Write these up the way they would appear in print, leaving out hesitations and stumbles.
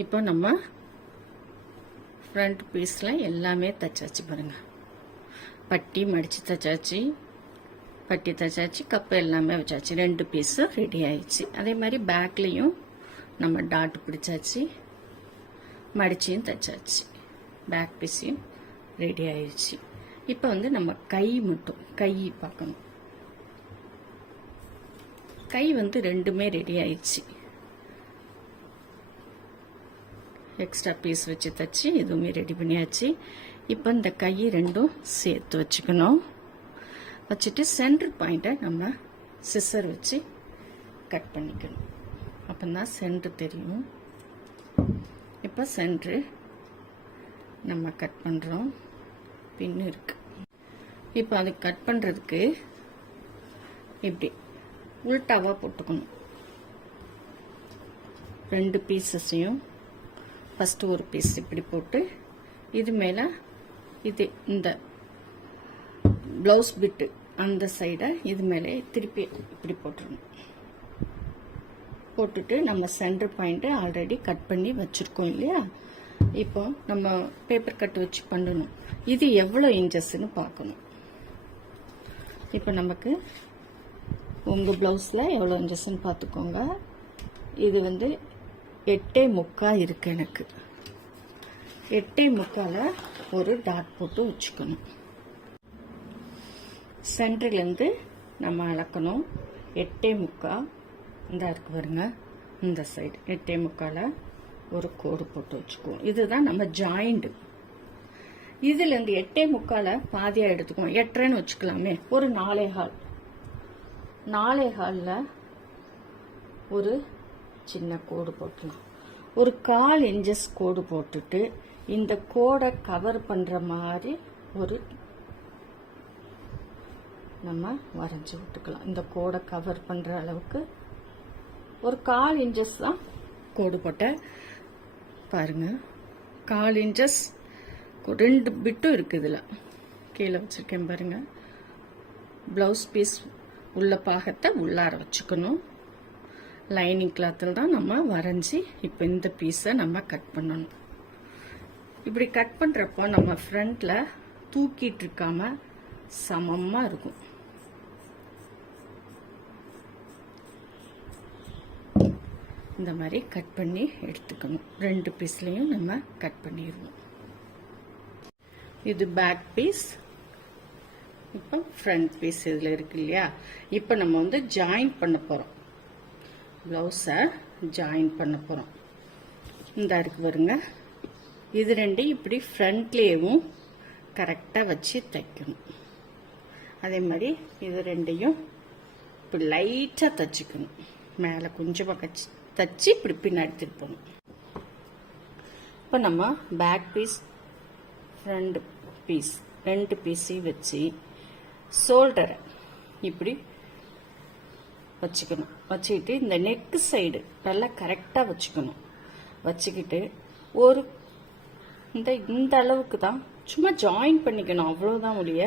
இப்போ நம்ம ஃப்ரண்ட் பீஸில் எல்லாமே தைச்சாச்சு பாருங்கள். பட்டி மடித்து தைச்சாச்சு, பட்டி தைச்சாச்சு, கப்பு எல்லாமே வச்சாச்சு. 2 பீஸு ரெடி ஆயிடுச்சு. அதே மாதிரி பேக்லேயும் நம்ம டாட் பிடிச்சாச்சு, மடிச்சியும் தைச்சாச்சு. பேக் பீஸையும் ரெடி ஆயிடுச்சு. இப்போ வந்து நம்ம கை மட்டும் பார்க்கணும். கை வந்து 2மே ரெடி ஆயிடுச்சு. எக்ஸ்ட்ரா பீஸ் வச்சு தைச்சி எதுவுமே ரெடி பண்ணியாச்சு. இப்போ இந்த கை 2ம் சேர்த்து வச்சுக்கணும். வச்சுட்டு சென்டர் பாயிண்ட்டை நம்ம சிசர் வச்சு கட் பண்ணிக்கணும். அப்போதான் சென்டர் தெரியும். இப்போ சென்டரு நம்ம கட் பண்ணுறோம். பின்னு இருக்கு. இப்போ அது கட் பண்ணுறதுக்கு இப்படி உள்டாவாக போட்டுக்கணும். 2 பீஸஸையும் ஃபஸ்ட்டு ஒரு பீஸ் இப்படி போட்டு, இது மேலே இது இந்த ப்ளவுஸ் பிட்டு அந்த சைடை இது மேலே திருப்பி இப்படி போட்டுடணும். போட்டுட்டு நம்ம சென்டர் பாயிண்ட்டு ஆல்ரெடி கட் பண்ணி வச்சுருக்கோம் இல்லையா? இப்போ நம்ம பேப்பர் கட் வச்சு பண்ணணும். இது எவ்வளோ இன்ச்சஸ்ன்னு பார்க்கணும். இப்போ நமக்கு உங்கள் ப்ளவுஸில் எவ்வளோ இன்ச்சஸ்ன்னு பார்த்துக்கோங்க. இது வந்து 8.75 இருக்கு. எனக்கு 8.75 ஒரு டாட் போட்டு வச்சுக்கணும். சென்டர்லேருந்து நம்ம அளக்கணும். 8.75 இந்த இருக்கு பாருங்க, இந்த சைடு 8.75 ஒரு கோடு போட்டு வச்சுக்குவோம். இதுதான் நம்ம ஜாயிண்ட். இதுலேருந்து 8.75 பாதியாக எடுத்துக்குவோம். 8.5ன்னு வச்சுக்கலாமே. ஒரு 4.25 ஒரு சின்ன கோடு போட்டுக்கலாம். ஒரு 1/4 இன்ச்சஸ் கோடு போட்டுட்டு இந்த கோடை கவர் பண்ணுற மாதிரி ஒரு நம்ம வரைஞ்சி விட்டுக்கலாம். இந்த கோடை கவர் பண்ணுற அளவுக்கு ஒரு 1/4 இன்ச்சஸ் தான் கோடு போட்ட பாருங்க. 1/4 இன்ச்சஸ் 2 பிட்டும் இருக்குது. இதில் கீழே வச்சுருக்கேன் பாருங்க. ப்ளவுஸ் பீஸ் உள்ள பாகத்தை உள்ளார வச்சுக்கணும். லைனிங் கிளாத்தில் தான் நம்ம வரைஞ்சி இப்போ இந்த பீஸை நம்ம கட் பண்ணணும். இப்படி கட் பண்ணுறப்போ நம்ம ஃப்ரண்ட்டில் தூக்கிட்டு இருக்காம சமமாக இருக்கும். இந்த மாதிரி கட் பண்ணி எடுத்துக்கணும். 2 பீஸ்லையும் நம்ம கட் பண்ணிடுவோம். இது பேக் பீஸ். இப்போ ஃப்ரண்ட் பீஸ் இதில் இருக்கு இல்லையா? இப்போ நம்ம வந்து ஜாயின் பண்ண போகிறோம். ப்ளவுஸை ஜாயின் பண்ண போகிறோம். இந்த இருக்கு பாருங்க. இது 2 இப்படி ஃப்ரண்ட்லேயும் கரெக்டாக வச்சு தைக்கணும். அதே மாதிரி இது 2யும் இப்படி லைட்டாக தைச்சிக்கணும். மேலே கொஞ்சமாக தச்சு இப்படி பின்னாடி திருப்பணும். இப்போ நம்ம பேக் பீஸ் ஃப்ரண்ட் பீஸ் 2 பீஸையும் வச்சு ஷோல்டரை இப்படி வச்சுக்கணும். வச்சுக்கிட்டு இந்த நெக் சைடு நல்லா கரெக்டாக வச்சுக்கணும். வச்சுக்கிட்டு ஒரு இந்த அளவுக்கு தான் சும்மா ஜாயின் பண்ணிக்கணும். அவ்வளோதான் ஒழிய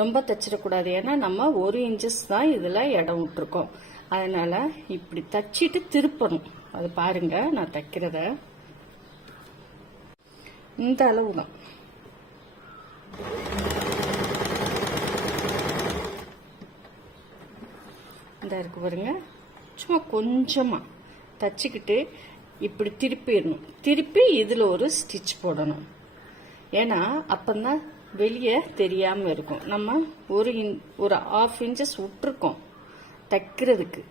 ரொம்ப தைச்சிடக்கூடாது. ஏன்னா நம்ம 1 இன்ச்சஸ் தான் இதில் இடம் விட்டுருக்கோம். அதனால இப்படி தச்சிட்டு திருப்பணும். அது பாருங்க, நான் தைக்கிறத இந்த அளவு தான். இந்த இருக்கு பாருங்க. சும்மா கொஞ்சமா தச்சுக்கிட்டு இப்படி திருப்பிடணும். திருப்பி இதில் ஒரு ஸ்டிச் போடணும். ஏன்னா அப்பந்தான் வெளியே தெரியாமல் இருக்கும். நம்ம ஒரு 1/2 இன்ச்சஸ் விட்டுருக்கோம் தைக்கிறதுக்கு.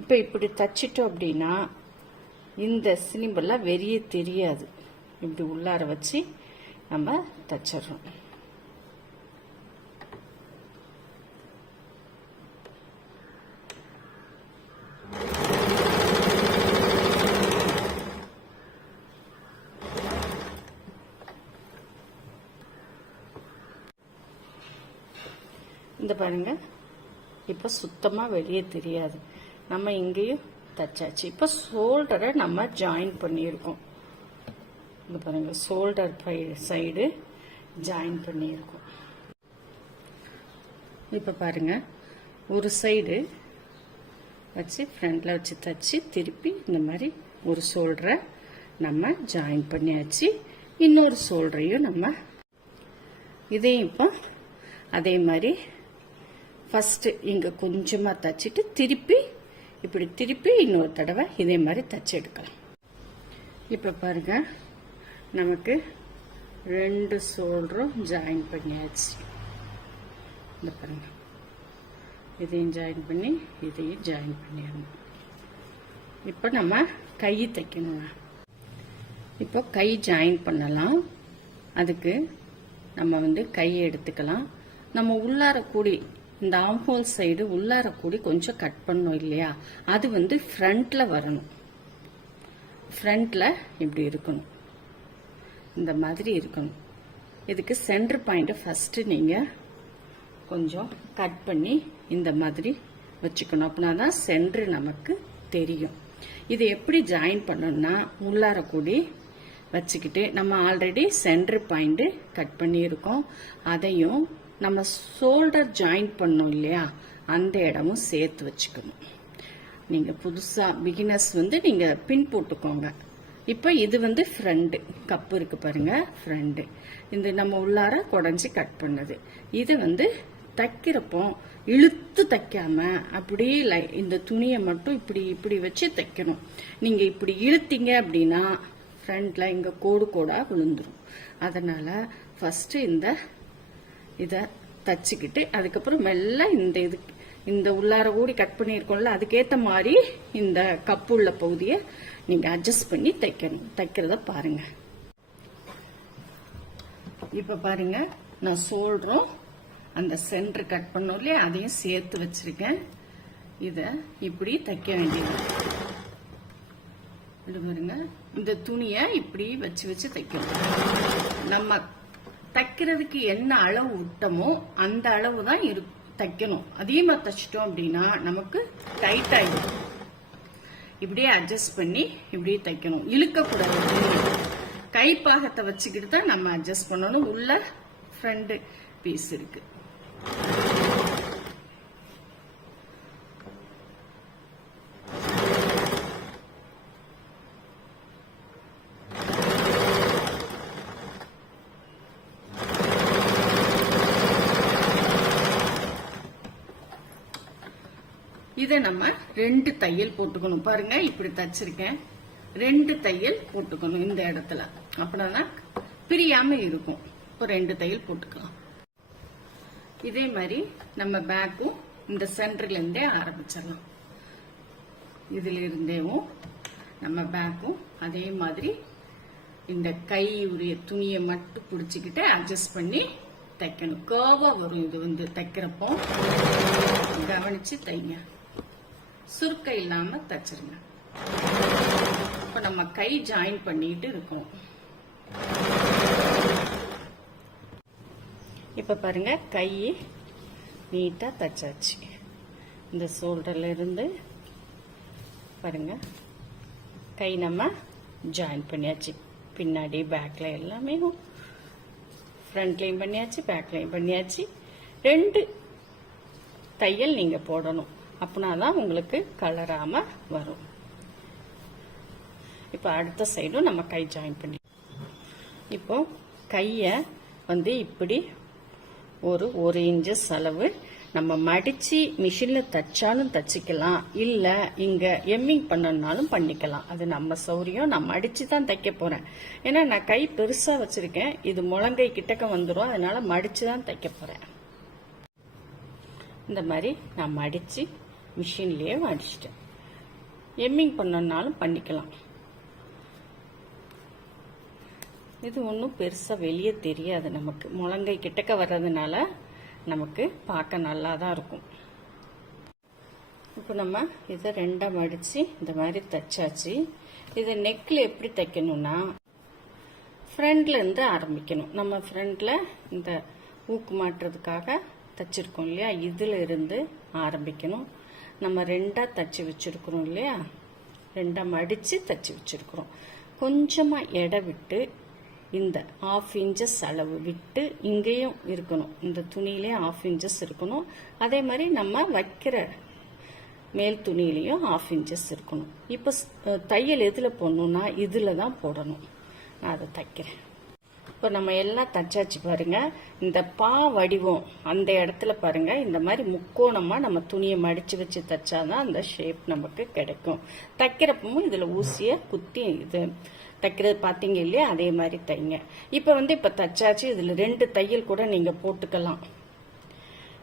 இப்போ இப்படி தச்சிட்டோம் அப்படின்னா இந்த சினிம்பெல்லாம் வெளியே தெரியாது. இப்படி உள்ளார வச்சு நம்ம தச்சிடறோம். இந்த பாருங்க, இப்போ சுத்தமாக வெளியே தெரியாது. நம்ம இங்கேயும் தச்சாச்சு. இப்போ ஷோல்டரை நம்ம ஜாயின் பண்ணியிருக்கோம். இந்த பாருங்க, ஷோல்டர் சைடு ஜாயின் பண்ணியிருக்கோம். இப்போ பாருங்க, ஒரு சைடு வச்சு ஃப்ரண்ட்ல வச்சு தச்சு திருப்பி இந்த மாதிரி ஒரு ஷோல்டரை நம்ம ஜாயின் பண்ணியாச்சு. இன்னொரு ஷோல்டரையும் நம்ம இதையும் இப்போ அதே மாதிரி ஃபர்ஸ்ட் இங்க கொஞ்சமா தச்சுட்டு திருப்பி இப்படி திருப்பி இன்னொரு தடவை இதே மாதிரி தச்சு எடுக்கலாம். இப்ப பாருங்க, நமக்கு 2 ஷோல்டரும் ஜாயின் பண்ணியாச்சு. இந்த பாருங்க, இதையும் ஜாயின் பண்ணி இதையும் ஜாயின் பண்ணிடணும். இப்போ நம்ம கை தைக்கணும். இப்போ கை ஜாயின் பண்ணலாம். அதுக்கு நம்ம கையை எடுத்துக்கலாம். நம்ம உள்ளார கூடி இந்த ஆம்ஹோல் சைடு உள்ளார கூடி கொஞ்சம் கட் பண்ணோம் இல்லையா, அது ஃப்ரண்ட்ல வரணும். ஃப்ரண்ட்ல இப்படி இருக்கணும், இந்த மாதிரி இருக்கணும். இதுக்கு சென்டர் பாயிண்ட் ஃபர்ஸ்ட் நீங்க கொஞ்சம் கட் பண்ணி இந்த மாதிரி வச்சுக்கணும். அப்படின்னா தான் சென்டர் நமக்கு தெரியும். இது எப்படி ஜாயின் பண்ணணும்னா, உள்ளார கூடி வச்சுக்கிட்டு நம்ம ஆல்ரெடி சென்டர் பாயிண்ட் கட் பண்ணியிருக்கோம். அதையும் நம்ம ஷோல்டர் ஜாயின் பண்ணோம் இல்லையா, அந்த இடமும் சேர்த்து வச்சுக்கணும். நீங்க புதுசா பிகினர்ஸ் நீங்க பின் போட்டுக்கோங்க. இப்ப இது ஃப்ரண்ட் கப்பு இருக்கு பாருங்க, ஃப்ரண்ட் இந்த நம்ம உள்ளார குடஞ்சி கட் பண்ணது. இதை தைக்கிறப்போ இழுத்து தைக்காம அப்படியே இந்த துணியை மட்டும் இப்படி இப்படி வச்சு தைக்கணும். நீங்க இப்படி இழுத்தீங்க அப்படின்னா ஃப்ரண்ட்ல இங்க கோடு கோடா விழுந்துரும். அதனால ஃபர்ஸ்ட் இத தச்சுக்கிட்டு அதுக்கப்புறம் மெல்ல இந்த உள்ளார கூடி கட் பண்ணிருக்கோம்ல, அதுக்கேத்த மாதிரி இந்த கப்பு உள்ள பகுதியை நீங்க அட்ஜஸ்ட் பண்ணி தைக்கணும். தைக்கிறத பாருங்க. இப்ப பாருங்க, நான் ஷோல்டரும் அந்த சென்டர் கட் பண்ணோம் இல்லையா, அதையும் சேர்த்து வச்சிருக்கேன். இத இப்படி தைக்க வேண்டியது. பாருங்க, இந்த துணியை இப்படி வச்சு வச்சு தைக்கணும். நம்ம தைக்கிறதுக்கு என்ன அளவு விட்டமோ அந்த அளவு தான் தைக்கணும். அதிகமா தைச்சிட்டோம் அப்படின்னா நமக்கு டைட் ஆயிடும். இப்படியே அட்ஜஸ்ட் பண்ணி இப்படியே தைக்கணும், இழுக்க கூடாது. கைப்பாகத்தை வச்சுக்கிட்டு தான் நம்ம அட்ஜஸ்ட் பண்ணணும். உள்ள ஃப்ரண்ட் பீஸ் இருக்கு. இதை நம்ம 2 தையல் போட்டுக்கணும். பாருங்க, இப்படி தச்சிருக்கேன். 2 தையல் போட்டுக்கணும் இந்த இடத்துல. அப்படின்னா பிரியாம இருக்கும். இப்போ 2 தையல் போட்டுக்கலாம். இதே மாதிரி நம்ம பேக்கும் இந்த சென்டர்ல இருந்தே ஆரம்பிச்சிடலாம். இதுல இருந்தேவும் நம்ம பேக்கும் அதே மாதிரி இந்த கை உரிய துணியை மட்டும் பிடிச்சிக்கிட்டு அட்ஜஸ்ட் பண்ணி தைக்கணும். கர்வா வரும். இது தைக்கிறப்போ கவனிச்சு தைங்க, சுருக்க இல்லாம தச்சிருங்க. இப்ப நம்ம கை ஜாயின் பண்ணிட்டு இருக்கோம். இப்ப பாருங்க, கை நீட்டா தச்சாச்சு. இந்த ஷோல்டர்ல இருந்து பாருங்க, கை நம்ம ஜாயின் பண்ணியாச்சு. பின்னாடி பேக்ல எல்லாமே ஃப்ரண்ட்லயும் பண்ணியாச்சு, பேக்லயும் பண்ணியாச்சு. 2 தையல் நீங்க போடணும். அப்படின்னாதான் உங்களுக்கு கலராம வரும். இப்ப அடுத்த சைடும் நம்ம கை ஜாயின் பண்ணி, இப்போ கைய இப்படி ஒரு இன்ச்சஸ் அளவு நம்ம மடிச்சு மிஷின்ல தச்சாலும் தச்சுக்கலாம், இல்ல இங்க எம்மிங் பண்ணனாலும் பண்ணிக்கலாம். அது நம்ம சௌரியம். நான் மடிச்சு தான் தைக்க போறேன். ஏன்னா நான் கை பெருசா வச்சிருக்கேன். இது முழங்கை கிட்டக்க வந்துடும். அதனால மடிச்சு தான் தைக்க போறேன். இந்த மாதிரி நான் மடிச்சு மிஷின்லயே மடிச்சிட்டேன். எம்மிங் பண்ணனாலும் பண்ணிக்கலாம். இது ஒன்றும் பெருசா வெளியே தெரியாது. நமக்கு முழங்கை கிட்டக்க வர்றதுனால நமக்கு பார்க்க நல்லா தான் இருக்கும். இப்போ நம்ம இதை 2ஆ மடிச்சு இந்த மாதிரி தைச்சாச்சு. இதை நெக்ல எப்படி தைக்கணும்னா, ஃப்ரண்ட்ல இருந்து ஆரம்பிக்கணும். நம்ம ஃப்ரண்ட்ல இந்த ஊக்கு மாட்டுறதுக்காக தச்சிருக்கோம் இல்லையா, இதுல இருந்து ஆரம்பிக்கணும். நம்ம 2ஆ தச்சு வச்சிருக்கிறோம் இல்லையா, 2ஆ மடிச்சு தச்சு வச்சிருக்கிறோம். கொஞ்சமா எடை விட்டு இந்த 1/2 இன்ச்சஸ் அளவு விட்டு இங்கேயும் இருக்கணும். இந்த துணியிலே 1/2 இன்ச்சஸ் இருக்கணும். அதே மாதிரி நம்ம வைக்கிற மேல் துணியிலையும் 1/2 இன்ச்சஸ் இருக்கணும். இப்போ தையல் எதில் போடணும்னா இதில் தான் போடணும். நான் அதை தைக்கிறேன். இப்போ நம்ம எல்லாம் தச்சாச்சு பாருங்க. இந்த பா வடிவம் அந்த இடத்துல பாருங்க, இந்த மாதிரி முக்கோணமா நம்ம துணியை மடிச்சு வச்சு தைச்சாதான் அந்த ஷேப் நமக்கு கிடைக்கும். தைக்கிறப்பவும் இதுல ஊசிய குத்தி இது தைக்கிறது பாத்தீங்க இல்லையா, அதே மாதிரி தைங்க. இப்ப தச்சாச்சு. இதுல 2 தையல் கூட நீங்க போட்டுக்கலாம்.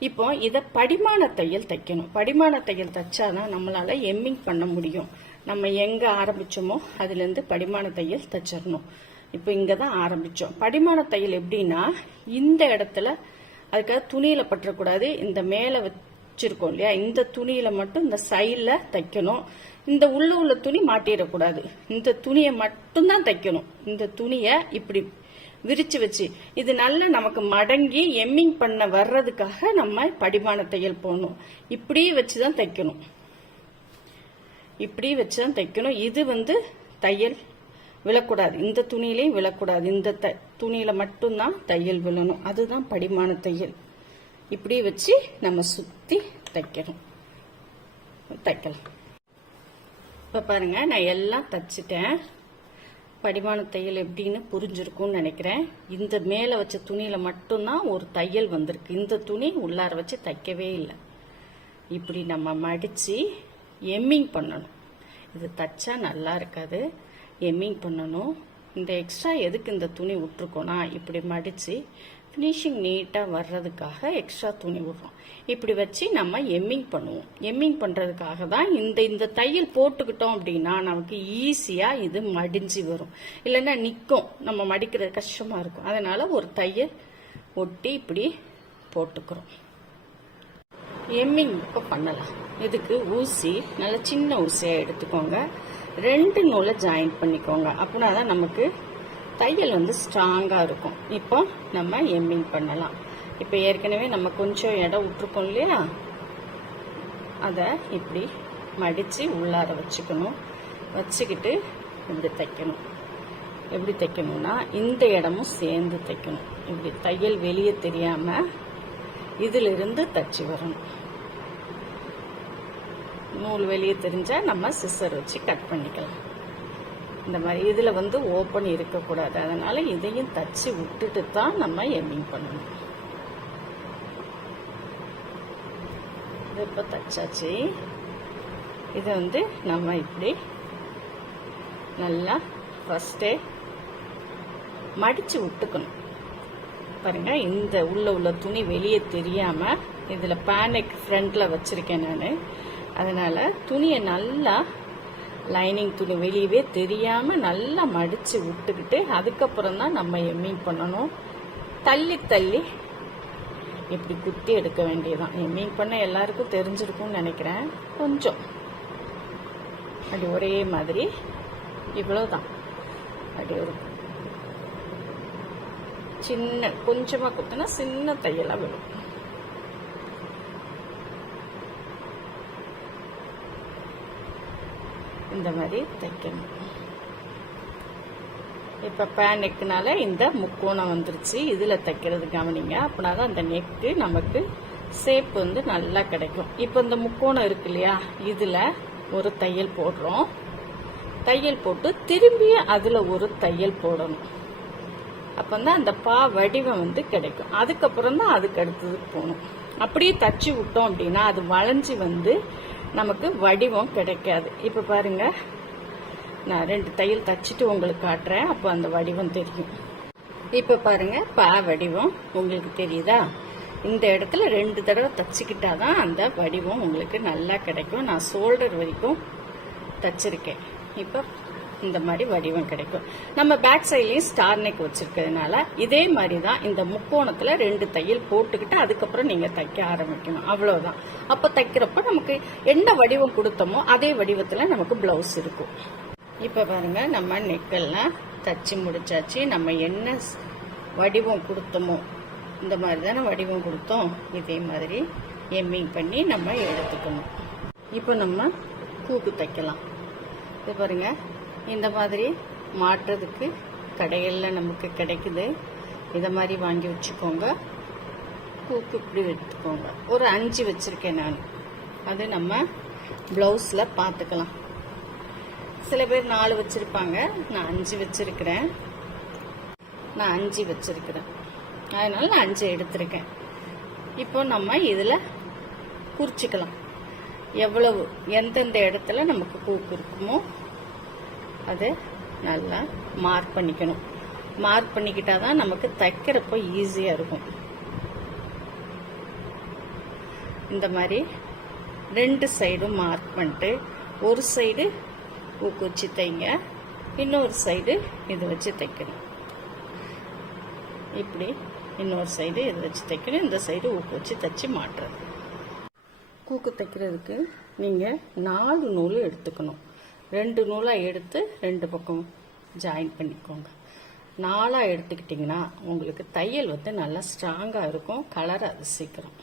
இப்போ இத படிமான தையல் தைக்கணும். படிமான தையல் தைச்சாதான் நம்மளால எம்மிங் பண்ண முடியும். நம்ம எங்க ஆரம்பிச்சோமோ அதுல இருந்து படிமான தையல் தைச்சிடணும். இப்போ இங்கதான் ஆரம்பிச்சோம். படிமான தையல் எப்படின்னா, இந்த இடத்துல அதுக்காக துணியில பற்றக்கூடாது. இந்த மேல வச்சிருக்கோம் இல்லையா, இந்த துணியில மட்டும் இந்த சைட்ல தைக்கணும். இந்த உள்ள துணி மாட்டிடக்கூடாது. இந்த துணியை மட்டும்தான் தைக்கணும். இந்த துணியை இப்படி விரிச்சு வச்சு இது நல்லா நமக்கு மடங்கி எம்மிங் பண்ண வர்றதுக்காக நம்ம படிமான தையல் போடணும். இப்படியே வச்சுதான் தைக்கணும். இப்படி வச்சுதான் தைக்கணும். இது தையல் விழக்கூடாது. இந்த துணியிலையும் விழக்கூடாது. இந்த துணியில மட்டும்தான் தையல் விழணும். அதுதான் படிமான தையல். இப்படி வச்சு நம்ம சுத்தி தைக்கணும். தைக்கலாம். இப்ப பாருங்க, நான் எல்லாம் தச்சிட்டேன். படிமான தையல் எப்படின்னு புரிஞ்சிருக்கும்னு நினைக்கிறேன். இந்த மேல வச்ச துணியில மட்டும்தான் ஒரு தையல் வந்திருக்கு. இந்த துணி உள்ளார வச்சு தைக்கவே இல்லை. இப்படி நம்ம மடிச்சு எம்மிங் பண்ணணும். இது தச்சா நல்லா இருக்காது. எம்மிங் பண்ணணும். இந்த எக்ஸ்ட்ரா எதுக்கு இந்த துணி விட்டுருக்கோம்னா, இப்படி மடிச்சு ஃபினிஷிங் நீட்டா வர்றதுக்காக எக்ஸ்ட்ரா துணி விடுறோம். இப்படி வச்சு நம்ம எம்மிங் பண்ணுவோம். எம்மிங் பண்றதுக்காக தான் இந்த தையல் போட்டுக்கிட்டோம் அப்படின்னா நமக்கு ஈஸியா இது மடிஞ்சு வரும். இல்லைன்னா நிற்கும், நம்ம மடிக்கிறது கஷ்டமா இருக்கும். அதனால ஒரு தையல் ஒட்டி இப்படி போட்டுக்கிறோம். எம்மிங் இப்போ பண்ணலாம். இதுக்கு ஊசி நல்ல சின்ன ஊசியா எடுத்துக்கோங்க. 2 நூலை ஜாயின் பண்ணிக்கோங்க. அப்படின்னாதான் நமக்கு தையல் ஸ்ட்ராங்கா இருக்கும். இப்போ நம்ம எம்மிங் பண்ணலாம். இப்போ ஏற்கனவே நம்ம கொஞ்சம் இடம் விட்டுருக்கோம் இல்லையா, அத இப்படி மடிச்சு உள்ளார வச்சுக்கணும். வச்சுக்கிட்டு இப்படி தைக்கணும். எப்படி தைக்கணும்னா, இந்த இடமும் சேர்ந்து தைக்கணும். இப்படி தையல் வெளியே தெரியாம இதுல இருந்து தச்சு வரணும். நூல் வெளியே தெரிஞ்சா நம்ம சிசர் வச்சு கட் பண்ணிக்கலாம். இந்த மாதிரி இதுல ஓப்பன் இருக்கக்கூடாது. அதனால இதையும் தச்சு விட்டுட்டு தான் நம்ம எம்மிங் பண்ணணும். இப்ப தச்சாச்சு. இதை நம்ம இப்படி நல்லா ஃபர்ஸ்டே மடிச்சு விட்டுக்கணும். பாருங்க, இந்த உள்ள துணி வெளியே தெரியாம இதுல பேனெக் ஃப்ரண்ட்ல வச்சிருக்கேன் நானு. அதனால துணியை நல்லா லைனிங் துணி வெளியவே தெரியாம நல்லா மடிச்சு விட்டுக்கிட்டு அதுக்கப்புறம் தான் நம்ம எம்மிங் பண்ணணும். தள்ளி தள்ளி இப்படி குத்தி எடுக்க வேண்டியதுதான். எம்மிங் பண்ண எல்லாருக்கும் தெரிஞ்சிருக்கும்னு நினைக்கிறேன். கொஞ்சம் அப்படி ஒரே மாதிரி இவ்வளவுதான். அப்படி ஒரு சின்ன கொஞ்சமா குத்தினா சின்ன தையலா விடும். இந்த மாதிரி தைக்கணும். இப்ப பேனெக்குனால இந்த முக்கோணம் வந்துருச்சு. இதுல தைக்கிறது கவனிங்க. அப்படின்னாதான் அந்த நெக்கு நமக்கு ஷேப் நல்லா கிடைக்கும். இப்ப இந்த முக்கோணம் இருக்கு இல்லையா, இதுல ஒரு தையல் போடுறோம். தையல் போட்டு திரும்பி அதுல ஒரு தையல் போடணும். அப்பதான் அந்த பா வடிவம் கிடைக்கும். அதுக்கப்புறம் தான் அதுக்கு அடுத்தது போகணும். அப்படியே தச்சு விட்டோம் அப்படின்னா அது வளைஞ்சு நமக்கு வடிவம் கிடைக்காது. இப்ப பாருங்க, நான் 2 தையல் தச்சுட்டு உங்களுக்கு காட்டுறேன். அப்போ அந்த வடிவம் தெரியும். இப்ப பாருங்க, பா வடிவம் உங்களுக்கு தெரியுதா? இந்த இடத்துல 2 தடவை தச்சுக்கிட்டாதான் அந்த வடிவம் உங்களுக்கு நல்லா கிடைக்கும். நான் ஷோல்டர் வரைக்கும் தச்சிருக்கேன். இப்ப இந்த மாதிரி வடிவம் கிடைக்கும். நம்ம பேக் சைட்லயும் ஸ்டார் நெக் வச்சிருக்கிறதுனால இதே மாதிரி தான் இந்த முக்கோணத்துல 2 தையல் போட்டுக்கிட்டு அதுக்கப்புறம் நீங்க தைக்க ஆரம்பிக்கணும். அவ்வளவுதான். அப்ப தைக்கிறப்ப நமக்கு என்ன வடிவம் கொடுத்தோமோ அதே வடிவத்துல நமக்கு பிளவுஸ் இருக்கும். இப்ப பாருங்க, நம்ம நெக்கெல்லாம் தச்சு முடிச்சாச்சு. நம்ம என்ன வடிவம் கொடுத்தோமோ இந்த மாதிரி தானே வடிவம் கொடுத்தோம். இதே மாதிரி எம்மிங் பண்ணி நம்ம எடுத்துக்கணும். இப்போ நம்ம கூக்கு தைக்கலாம். இது பாருங்க, இந்த மாதிரி மாட்டுறதுக்கு கடைகளில் நமக்கு கிடைக்குது. இதை மாதிரி வாங்கி வச்சுக்கோங்க. பூக்கு இப்படி எடுத்துக்கோங்க. ஒரு 5 வச்சிருக்கேன் நான். அது நம்ம ப்ளவுஸில் பார்த்துக்கலாம். சில பேர் 4 வச்சுருப்பாங்க, நான் 5 வச்சுருக்கிறேன். அதனால நான் 5 எடுத்திருக்கேன். இப்போ நம்ம இதில் குறிச்சிக்கலாம். எவ்வளவு எந்தெந்த இடத்துல நமக்கு கூக்கு இருக்குமோ அது நல்லா மார்க் பண்ணிக்கணும். மார்க் பண்ணிக்கிட்டா தான் நமக்கு தைக்கிறப்போ ஈஸியாக இருக்கும். இந்த மாதிரி 2 சைடும் மார்க் பண்ணிட்டு ஒரு சைடு ஊக்கு வச்சு தைங்க, இன்னொரு சைடு இது வச்சு தைக்கணும். இப்படி இன்னொரு சைடு இது வச்சு தைக்கணும், இந்த சைடு ஊக்கு வச்சு தைச்சி மாட்டுறது. கூக்கு தைக்கிறதுக்கு நீங்கள் 4 நூல் எடுத்துக்கணும். 2 நூலாக எடுத்து 2 பக்கம் ஜாயின் பண்ணிக்கோங்க. 4 எடுத்துக்கிட்டிங்கன்னா உங்களுக்கு தையல் வந்து நல்லா ஸ்ட்ராங்காக இருக்கும், கலர் அது சீக்கிரம்.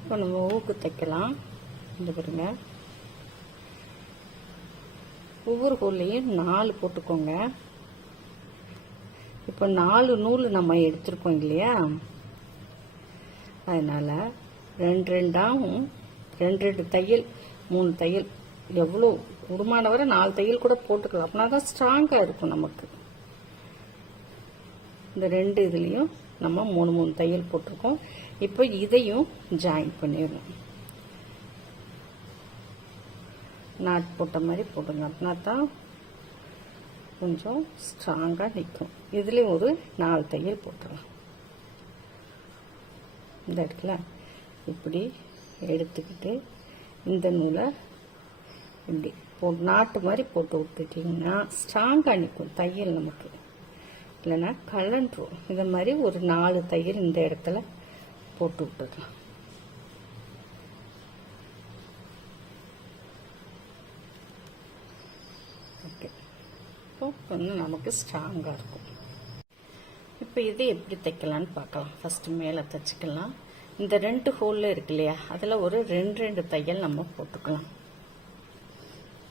இப்போ நம்ம ஊக்கு தைக்கலாம். இந்த பாருங்க, ஒவ்வொரு ஹோல்லையும் 4 போட்டுக்கோங்க. இப்போ 4 நூல் நம்ம எடுத்துருக்கோம் இல்லையா, அதனால 2 தையல் 3 தையல், எவ்வளோ உருமான வரை 4 தையல் கூட போட்டுக்கலாம். அப்படின்னா தான் ஸ்ட்ராங்காக இருக்கும் நமக்கு. இந்த 2 இதுலேயும் நம்ம 3 தையல் போட்டிருக்கோம். இப்போ இதையும் ஜாயின் பண்ணிடணும். நாட் போட்ட மாதிரி போடுங்க, அப்படின்னா தான் கொஞ்சம் ஸ்ட்ராங்காக நிற்கும். இதுலேயும் ஒரு 4 தையல் போட்டுடலாம். இந்த இடத்துல இப்படி எடுத்துக்கிட்டு இந்த நூலை இப்படி நாட்டு மாதிரி போட்டு விட்டுட்டிங்கன்னா ஸ்ட்ராங்காக நிற்கும் தையல் நமக்கு, இல்லைன்னா கலண்டுரும். இந்த மாதிரி ஒரு 4 தையல் இந்த இடத்துல போட்டு விட்டுக்கலாம். ஓகே, இப்போ கொஞ்சம் நமக்கு ஸ்ட்ராங்காக இருக்கும். இப்போ இது எப்படி தைக்கலான்னு பார்க்கலாம். ஃபஸ்ட்டு மேலே தைச்சிக்கலாம். இந்த 2 ஹோலில் இருக்கு இல்லையா, அதில் ஒரு 2 தையல் நம்ம போட்டுக்கலாம்.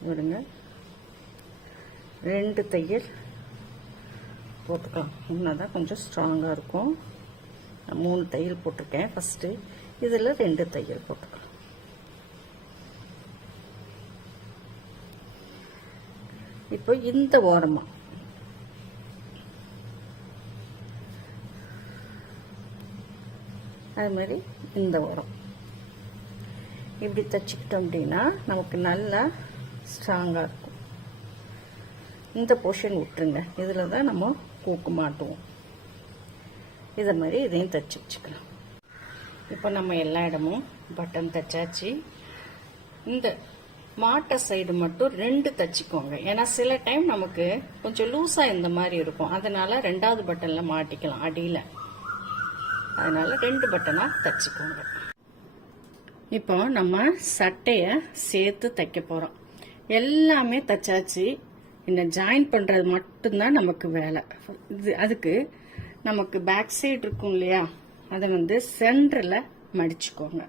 விடுங்க, 2 தையல் போட்டுக்கலாம். இன்னும் கொஞ்சம் ஸ்ட்ராங்காக இருக்கும். நான் 3 தையல் போட்டிருக்கேன் ஃபஸ்ட்டு. இதில் 2 தையல் போட்டுக்கலாம். இப்போ இந்த ஓரமாக அது மாதிரி இந்த ஓரம் இப்படி தைச்சிக்கிட்டோம் அப்படின்னா நமக்கு நல்லா ஸ்ட்ராங்காக இருக்கும். இந்த போர்ஷன் விட்டுருங்க, இதில் தான் நம்ம கூக்கு மாட்டுவோம். இதை மாதிரி இதையும் தைச்சி வச்சுக்கலாம். இப்போ நம்ம எல்லா இடமும் பட்டன் தைச்சாச்சு. இந்த மாட்டை சைடு மட்டும் 2 தைச்சிக்கோங்க. ஏன்னா சில டைம் நமக்கு கொஞ்சம் லூஸாக இந்த மாதிரி இருக்கும், அதனால 2வது பட்டனில் மாட்டிக்கலாம் அடியில். அதனால 2 பட்டனாக தைச்சிக்கோங்க. இப்போ நம்ம சட்டையை சேர்த்து தைக்க போகிறோம். எல்லாமே தைச்சாச்சு. இந்த ஜாயின் பண்ணுறது மட்டும்தான் நமக்கு வேலை. அதுக்கு நமக்கு பேக் சைடு இருக்கும் இல்லையா, அதை வந்து சென்டரில் மடிச்சுக்கோங்க.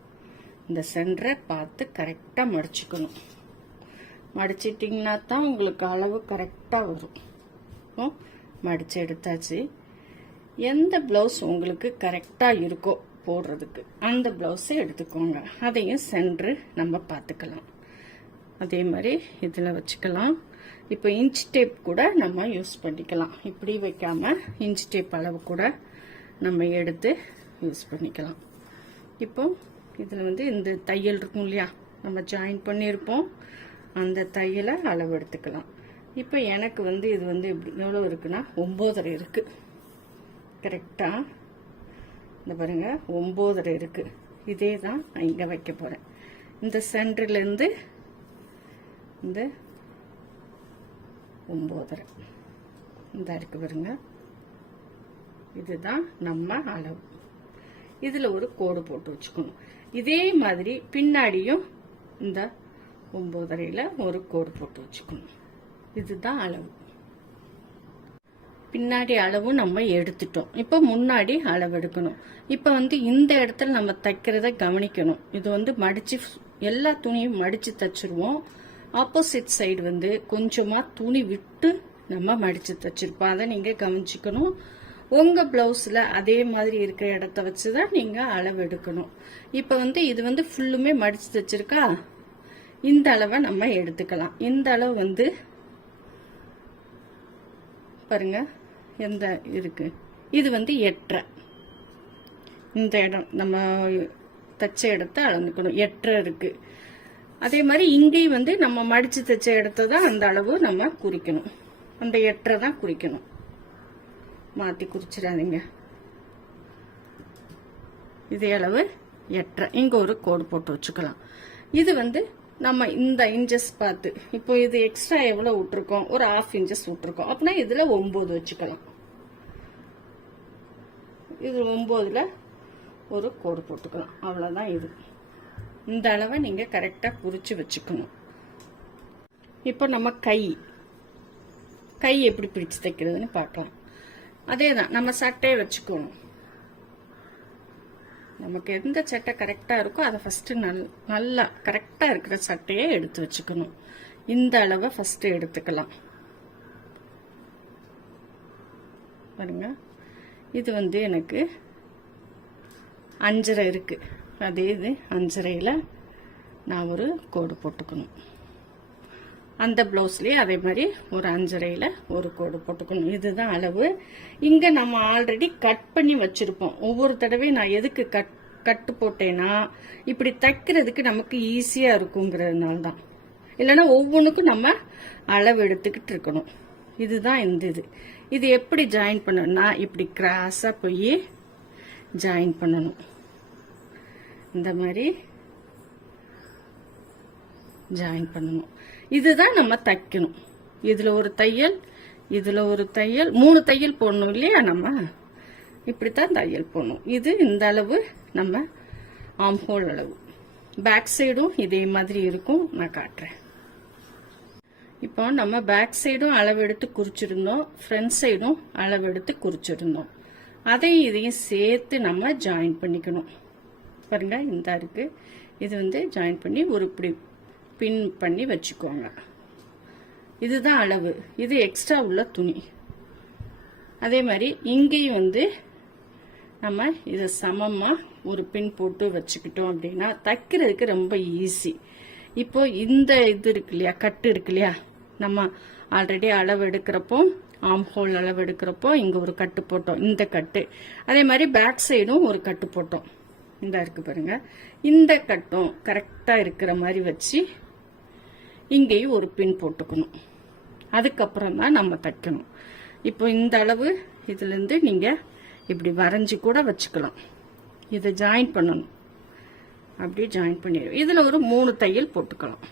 இந்த சென்டரை பார்த்து கரெக்டாக மடிச்சுக்கணும். மடிச்சிட்டிங்கன்னா தான் உங்களுக்கு அளவு கரெக்டாக வரும். மடித்து எடுத்தாச்சு. எந்த ப்ளவுஸ் உங்களுக்கு கரெக்டாக இருக்கோ போடுறதுக்கு அந்த ப்ளவுஸை எடுத்துக்கோங்க. அதையும் சென்டரு நம்ம பார்த்துக்கலாம். அதே மாதிரி இதில் வச்சுக்கலாம். இப்போ இன்ச் டேப் கூட நம்ம யூஸ் பண்ணிக்கலாம். இப்படி வைக்காம இன்ச் டேப் அளவு கூட நம்ம எடுத்து யூஸ் பண்ணிக்கலாம். இப்போ இதில் வந்து இந்த தையல் இருக்கும் இல்லையா, நம்ம ஜாயின் பண்ணியிருப்போம், அந்த தையலை அளவு எடுத்துக்கலாம். இப்போ எனக்கு வந்து இது வந்து எவ்வளோ இருக்குன்னா 9.5 இருக்கு. கரெக்டாக இந்த பாருங்க 9.5 இருக்கு. இதே தான் நான் இங்கே வைக்க போகிறேன். இந்த சென்டர்லேருந்து இந்த 9.5 இந்த இருக்கு பாருங்க, இதுதான் நம்ம அளவு. இதில் ஒரு கோடு போட்டு வச்சுக்கணும். இதே மாதிரி பின்னாடியும் இந்த 9.5ல ஒரு கோடு போட்டு வச்சுக்கணும். இதுதான் அளவு. பின்னாடி அளவு நம்ம எடுத்துட்டோம். இப்போ முன்னாடி அளவு எடுக்கணும். இப்போ வந்து இந்த இடத்துல நம்ம தைக்கிறத கவனிக்கணும். இது வந்து மடிச்சு எல்லா துணியும் மடிச்சு தைச்சிருவோம். ஆப்போசிட் சைடு வந்து கொஞ்சமா துணி விட்டு நம்ம மடிச்சு தைச்சிருப்போம். அதை நீங்க கவனிச்சுக்கணும். உங்க பிளவுஸ்ல அதே மாதிரி இருக்கிற இடத்த வச்சுதான் நீங்க அளவு எடுக்கணும். இப்ப வந்து இது வந்து ஃபுல்லுமே மடிச்சு தைச்சிருக்கா. இந்த அளவை நம்ம எடுத்துக்கலாம். இந்த அளவு வந்து பாருங்க எந்த இருக்கு, இது வந்து 8.5. இந்த இடம் நம்ம தச்ச இடத்த அளந்துக்கணும், 8.5 இருக்கு. அதே மாதிரி இங்கேயும் வந்து நம்ம மடிச்சு தைச்ச இடத்த தான் அந்த அளவு நம்ம குறிக்கணும், அந்த 8.5 தான் குறிக்கணும், மாத்தி குறிச்சிடாதீங்க. இதே அளவு 8.5. இங்க ஒரு கோடு போட்டு வச்சுக்கலாம். இது வந்து நம்ம இந்த இன்ச்சஸ் பார்த்து, இப்போ இது எக்ஸ்ட்ரா எவ்வளவு விட்டுருக்கோம், ஒரு 1/2 இன்ச்சஸ் விட்டுருக்கோம் அப்படின்னா இதுல 9 வச்சுக்கலாம். இது 9ல ஒரு கோடு போட்டுக்கலாம், அவ்வளவுதான். இது இந்த அளவை நீங்க கரெக்டா குறிச்சு வச்சுக்கணும். இப்போ நம்ம கை எப்படி பிடிச்சு தைக்கிறதுன்னு பார்க்கலாம். அதேதான் நம்ம சட்டையை வச்சுக்கணும். நமக்கு எந்த சட்டை கரெக்டா இருக்கோ அதை ஃபர்ஸ்ட் நல்லா கரெக்டா இருக்கிற சட்டையை எடுத்து வச்சுக்கணும். இந்த அளவை ஃபர்ஸ்ட் எடுத்துக்கலாம். பாருங்க, இது வந்து எனக்கு 5.5 இருக்கு. அதே இது 5.5ல நான் ஒரு கோடு போட்டுக்கணும். அந்த பிளவுஸ்லயே அதே மாதிரி ஒரு 5.5ல ஒரு கோடு போட்டுக்கணும். இதுதான் அளவு. இங்க நம்ம ஆல்ரெடி கட் பண்ணி வச்சிருப்போம். ஒவ்வொரு தடவை நான் எதுக்கு கட்டு போட்டேன்னா இப்படி தைக்கிறதுக்கு நமக்கு ஈஸியா இருக்குங்கிறதுனால தான். இல்லைன்னா ஒவ்வொன்றுக்கும் நம்ம அளவு எடுத்துக்கிட்டு இருக்கணும். இதுதான் இந்த இது எப்படி ஜாயின் பண்ணணும்னா இப்படி கிராஸா போய் ஜாயின் பண்ணணும். இந்த மாதிரி ஜாயின் பண்ணணும். இதுதான் நம்ம தைக்கணும். இதுல ஒரு தையல், இதுல ஒரு தையல், 3 தையல் போடணும் இல்லையா? நம்ம இப்படித்தான் தையல் போடணும். இது இந்த அளவு நம்ம ஆம் ஹோல் அளவு. பேக் சைடும் இதே மாதிரி இருக்கும், நான் காட்டுறேன். இப்போ நம்ம பேக் சைடும் அளவு எடுத்து குறிச்சிருந்தோம், ஃப்ரண்ட் சைடும் அளவு எடுத்து குறிச்சிருந்தோம். அதையும் இதையும் சேர்த்து நம்ம ஜாயின் பண்ணிக்கணும். பாருங்க, இந்த இருக்கு. இது வந்து ஜாயின் பண்ணி ஒரு இப்படி பின் பண்ணி வச்சுக்கோங்க. இதுதான் அளவு. இது எக்ஸ்ட்ரா உள்ள துணி. அதே மாதிரி இங்கேயும் வந்து நம்ம இதை சமமா ஒரு பின் போட்டு வச்சுக்கிட்டோம் அப்படின்னா தைக்கிறதுக்கு ரொம்ப ஈஸி. இப்போ இந்த இது இருக்கு இல்லையா, கட்டு இருக்கு இல்லையா, நம்ம ஆல்ரெடி அளவு எடுக்கிறப்போ ஆம் ஹோல் அளவு எடுக்கிறப்போ இங்க ஒரு கட்டு போட்டோம், இந்த கட்டு. அதே மாதிரி பேக் சைடும் ஒரு கட்டு போட்டோம். இந்த இருக்கு பாருங்க, இந்த கட்டும் கரெக்டா இருக்கிற மாதிரி வச்சு இங்கேயும் ஒரு பின் போட்டுக்கணும். அதுக்கப்புறம் தான் நம்ம தைக்கணும். இப்போ இந்த அளவு இதுல இருந்து நீங்க இப்படி வரைஞ்சு கூட வச்சுக்கலாம். இதை ஜாயின் பண்ணணும். அப்படியே ஜாயின் பண்ணிடுவோம். இதுல ஒரு 3 தையல் போட்டுக்கலாம்.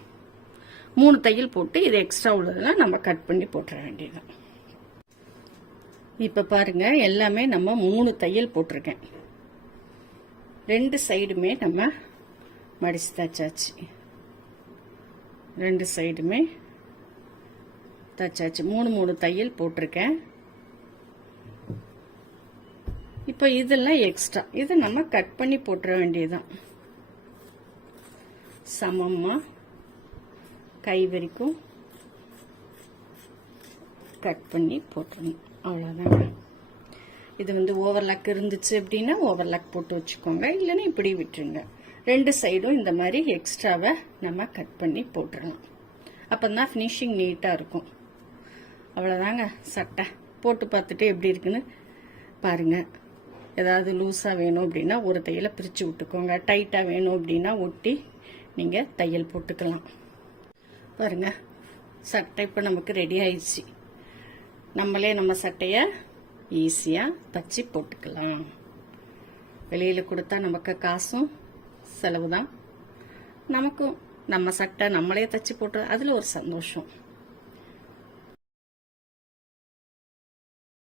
3 தையல் போட்டு இது எக்ஸ்ட்ரா உள்ளதெல்லாம் நம்ம கட் பண்ணி போட்டுற வேண்டியது. இப்ப பாருங்க, எல்லாமே நம்ம 3 தையல் போட்டிருக்கேன். 2 சைடுமே நம்ம மடிச்சு தச்சாச்சு. 2 சைடுமே தச்சாச்சு. 3 தையல் போட்டிருக்கேன். இப்போ இதெல்லாம் எக்ஸ்ட்ரா, இது நம்ம கட் பண்ணி போட்டுற வேண்டியதுதான். சமமா கை வரைக்கும் கட் பண்ணி போட்டுறணும், அவ்வளவுதான். இது வந்து ஓவர்லாக் இருந்துச்சு அப்படின்னா ஓவர்லாக் போட்டு வச்சுக்கோங்க, இல்லைன்னா இப்படி விட்டுருங்க. 2 சைடும் இந்த மாதிரி எக்ஸ்ட்ராவை நம்ம கட் பண்ணி போட்டுடலாம். அப்பதான் ஃபினிஷிங் நீட்டா இருக்கும். அவ்வளவுதாங்க. சட்டை போட்டு பார்த்துட்டு எப்படி இருக்குன்னு பாருங்க. ஏதாவது லூஸா வேணும் அப்படின்னா ஒரு தையலை பிரிச்சு விட்டுக்கோங்க. டைட்டா வேணும் அப்படின்னா ஒட்டி நீங்க தையல் போட்டுக்கலாம். பாருங்க, சட்டை இப்ப நமக்கு ரெடி ஆயிடுச்சு. நம்மளே நம்ம சட்டைய ஈஸியா தச்சு போட்டுக்கலாம். வெளியில கொடுத்தா நமக்கு காசும் செலவுதான், நமக்கும் நம்ம சட்டை நம்மளே தச்சு போட்டு அதுல ஒரு சந்தோஷம்.